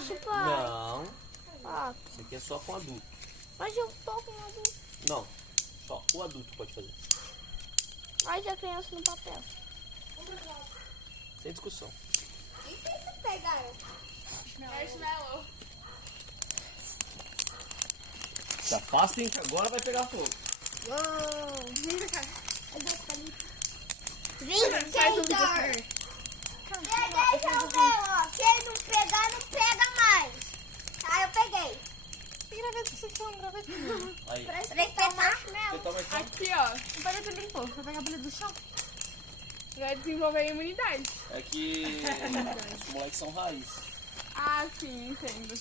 posso, pai. Não, Posso. isso aqui é só com adulto. Mas eu tô com adulto. Não, só o adulto pode fazer. Mas a criança no papel. Sem discussão. E se você pegar? Marshmallow. Se afastem que agora vai pegar fogo. Vem, Faz um vídeo. Deixa eu ver, ó. Quem não pegar, não pega mais. Tá, eu peguei. Que graveto que você falou, graveto? Aí, Parece que tá um marshmallow. você toma aqui. Aqui, ó. Não pode ter limpou. Vai pegar a bolha do chão. Vai desenvolver a imunidade. É que os moleques são raiz. Ah, sim, entendo.